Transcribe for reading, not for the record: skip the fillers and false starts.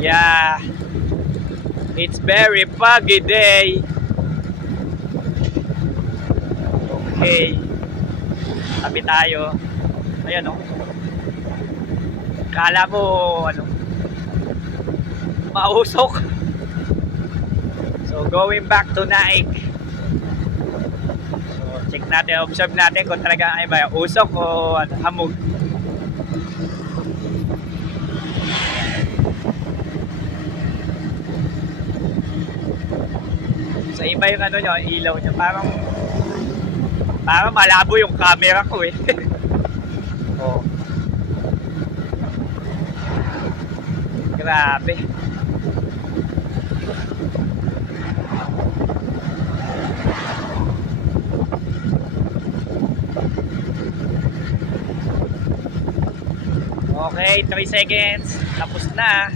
Yeah, it's very foggy day. Okay, tabi tayo. Ayan oh. Kala mo ano, mausok. So going back to Naik. So check natin, observe natin kung talaga ay ba usok o ano, hamog. Sa iba yung ano nyo, ilaw nyo, parang malabo yung camera ko eh. Oh. Grabe. Okay, 3 seconds. Tapos na.